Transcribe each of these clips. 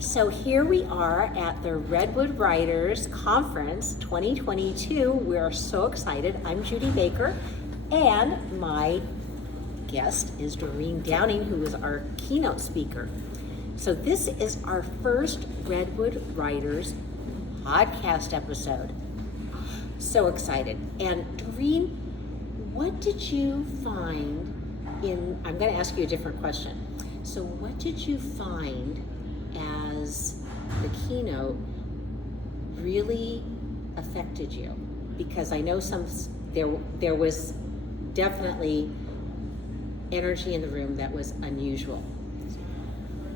So here we are at the Redwood Writers Conference 2022. We're so excited. I'm Judy Baker, and my guest is Doreen Downing, who is our keynote speaker. So this is our first Redwood Writers podcast episode. So excited. And Doreen, what did you find I'm going to ask you a different question. So what did you find as the keynote really affected you? Because I know there was definitely energy in the room that was unusual.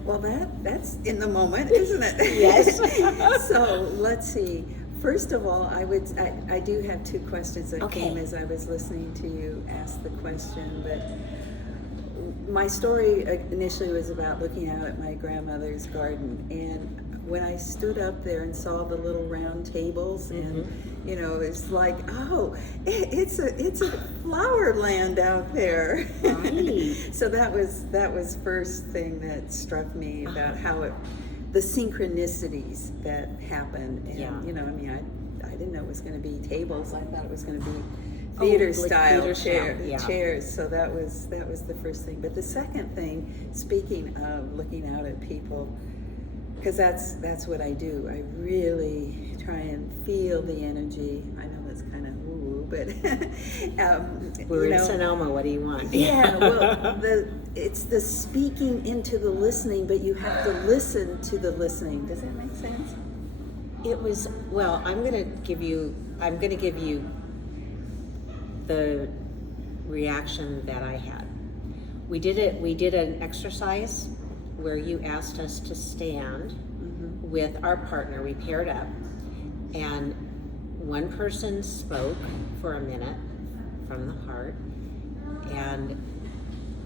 Well, that's in the moment, isn't it? Yes. So let's see. First of all, I do have two questions that came as I was listening to you ask the question, but my story initially was about looking out at my grandmother's garden, and when I stood up there and saw the little round tables, and it's like, oh, it's a flower land out there. Right. So that was first thing that struck me about how the synchronicities that happened, and I didn't know it was going to be tables. I thought it was going to be theater style chairs. So that was the first thing. But the second thing, speaking of looking out at people, because that's what I do. I really try and feel the energy. I know that's kind of woo-woo, but we're in Sonoma. What do you want? Yeah, well, it's the speaking into the listening, but you have to listen to the listening. Does that make sense? It was, well, I'm going to give you the reaction that I had. We did an exercise where you asked us to stand with our partner. We paired up, and one person spoke for a minute from the heart, and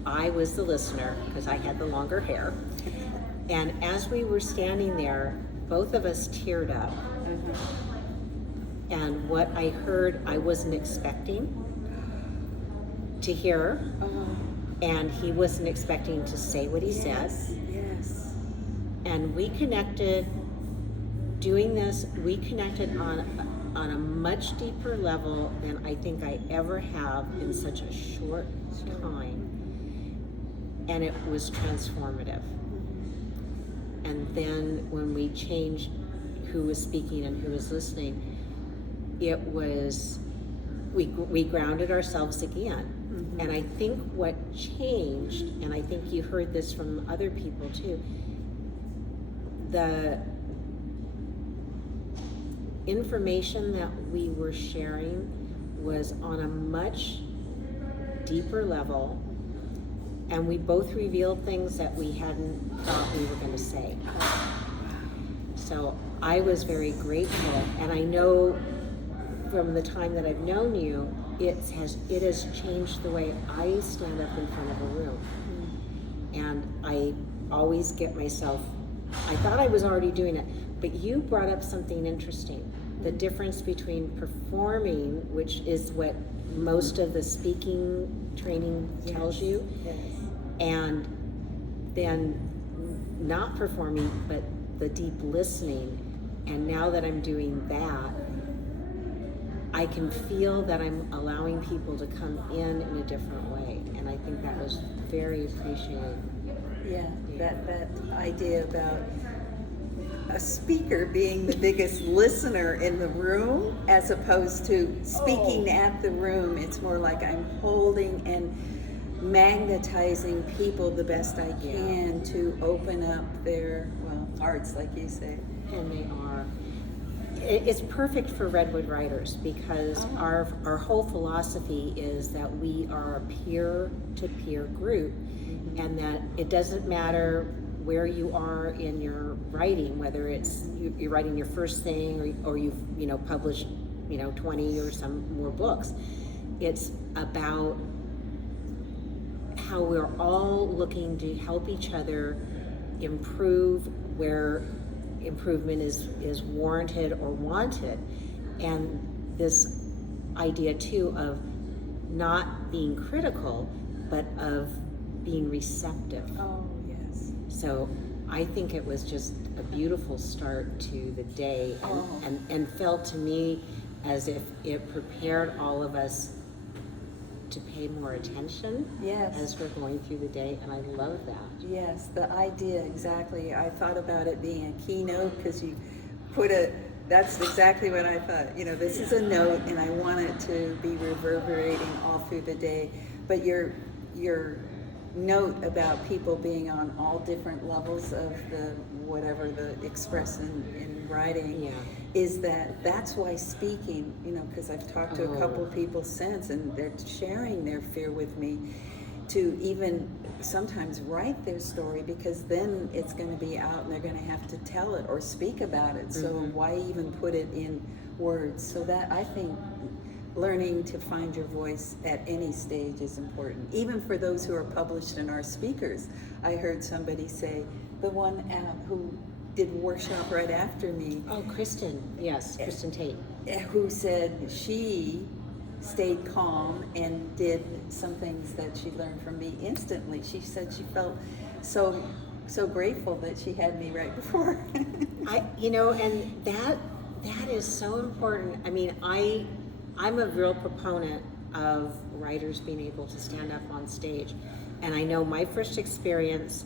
I was the listener because I had the longer hair. And as we were standing there, both of us teared up. And what I heard, I wasn't expecting to hear, and he wasn't expecting to say what he said. Yes. And we connected. Doing this, we connected on a much deeper level than I think I ever have in such a short time, and it was transformative. And then when we changed who was speaking and who was listening, it was, we grounded ourselves again. And I think what changed, and I think you heard this from other people too, the information that we were sharing was on a much deeper level, and we both revealed things that we hadn't thought we were going to say. So I was very grateful, and I know from the time that I've known you, it has changed the way I stand up in front of a room. And I always get myself, I thought I was already doing it, but you brought up something interesting. The difference between performing, which is what most of the speaking training tells you, and then not performing, but the deep listening. And now that I'm doing that, I can feel that I'm allowing people to come in a different way, and I think that was very appreciated. Yeah. That idea about a speaker being the biggest listener in the room as opposed to speaking at the room. It's more like I'm holding and magnetizing people the best I can to open up their hearts, like you say. And they are. It's perfect for Redwood Writers because our whole philosophy is that we are a peer-to-peer group, and that it doesn't matter where you are in your writing, whether it's you're writing your first thing or you've published 20 or some more books. It's about how we're all looking to help each other improve where improvement is warranted or wanted, and this idea too of not being critical but of being receptive. Oh, yes. So I think it was just a beautiful start to the day, and felt to me as if it prepared all of us to pay more attention as we're going through the day, and I love that. Yes, the idea, exactly. I thought about it being a keynote because you put that's exactly what I thought. This is a note and I want it to be reverberating all through the day. But your note about people being on all different levels of whatever the express in writing is that's why speaking, because I've talked to a couple of people since and they're sharing their fear with me to even sometimes write their story, because then it's going to be out and they're going to have to tell it or speak about it. So why even put it in words? So that, I think, learning to find your voice at any stage is important, even for those who are published and are speakers. I heard somebody say, the one who did workshop right after me. Oh, Kristen. Yes, Kristen Tate. Who said she stayed calm and did some things that she learned from me instantly. She said she felt so grateful that she had me right before. And that is so important. I mean, I'm a real proponent of writers being able to stand up on stage. And I know my first experience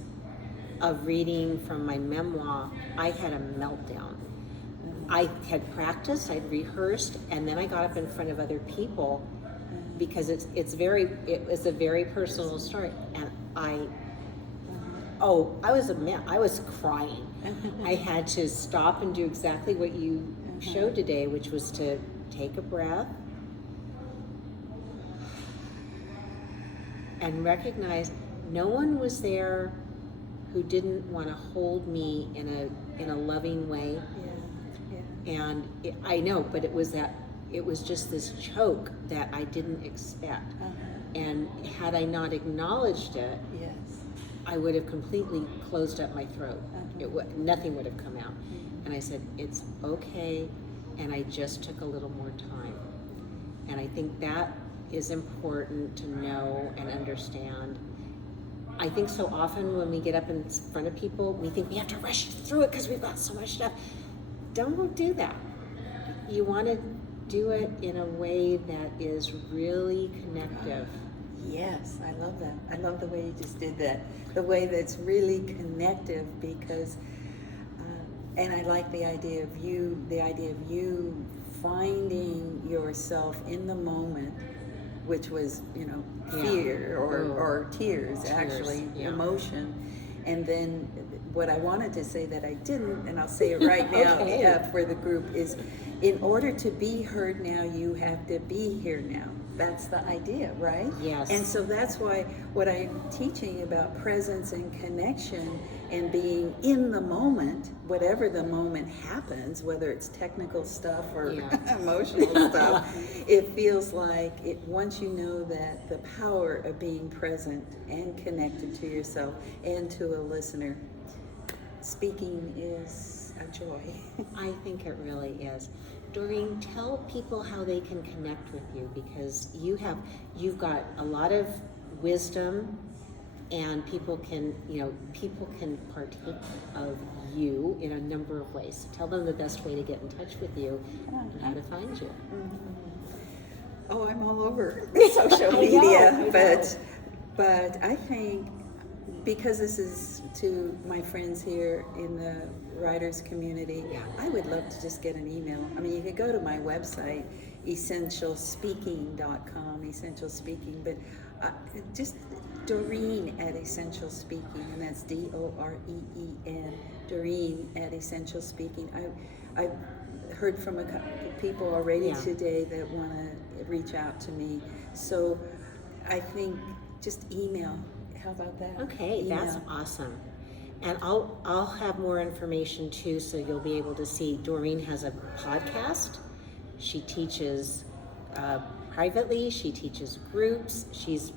of reading from my memoir, I had a meltdown. I had practiced, I'd rehearsed, and then I got up in front of other people because it was a very personal story. And I was a mess. I was crying. I had to stop and do exactly what you showed today, which was to take a breath and recognize no one was there who didn't want to hold me in a loving way. And I know, but it was just this choke that I didn't expect. And had I not acknowledged it, I would have completely closed up my throat. Nothing would have come out. And I said, it's okay, and I just took a little more time. And I think that is important to know and understand. I think so often when we get up in front of people, we think we have to rush through it because we've got so much stuff. Don't do that. You want to do it in a way that is really connective. Yes, I love that. I love the way you just did that. The way that's really connective, because, and I like the idea of you finding yourself in the moment, which was, fear or tears, actually, emotion. And then what I wanted to say that I didn't, and I'll say it right now for the group, is in order to be heard now, you have to be here now. That's the idea, right? Yes. And so that's why what I'm teaching about presence and connection and being in the moment, whatever the moment happens, whether it's technical stuff or emotional stuff, it feels like once you know that the power of being present and connected to yourself and to a listener, speaking is a joy. I think it really is. Doreen, tell people how they can connect with you, because you've got a lot of wisdom, and people can partake of you in a number of ways. Tell them the best way to get in touch with you and how to find you. Oh, I'm all over social media, but I think, because this is to my friends here in the writers community, I would love to just get an email. I mean, you could go to my website, essentialspeaking.com, essential speaking, but just Doreen at Essential Speaking, and that's Doreen, Doreen at Essential Speaking. I've heard from a couple people already today that want to reach out to me, so I think just email. How about that? Okay, that's awesome. And I'll have more information too, so you'll be able to see. Doreen has a podcast. She teaches privately. She teaches groups. She's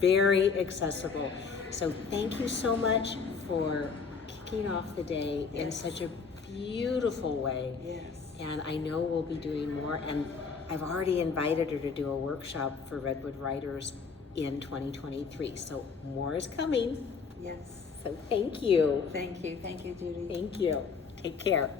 very accessible. So thank you so much for kicking off the day in such a beautiful way. Yes. And I know we'll be doing more. And I've already invited her to do a workshop for Redwood Writers in 2023. So more is coming. Yes. So thank you. Thank you, Judy. Thank you. Take care.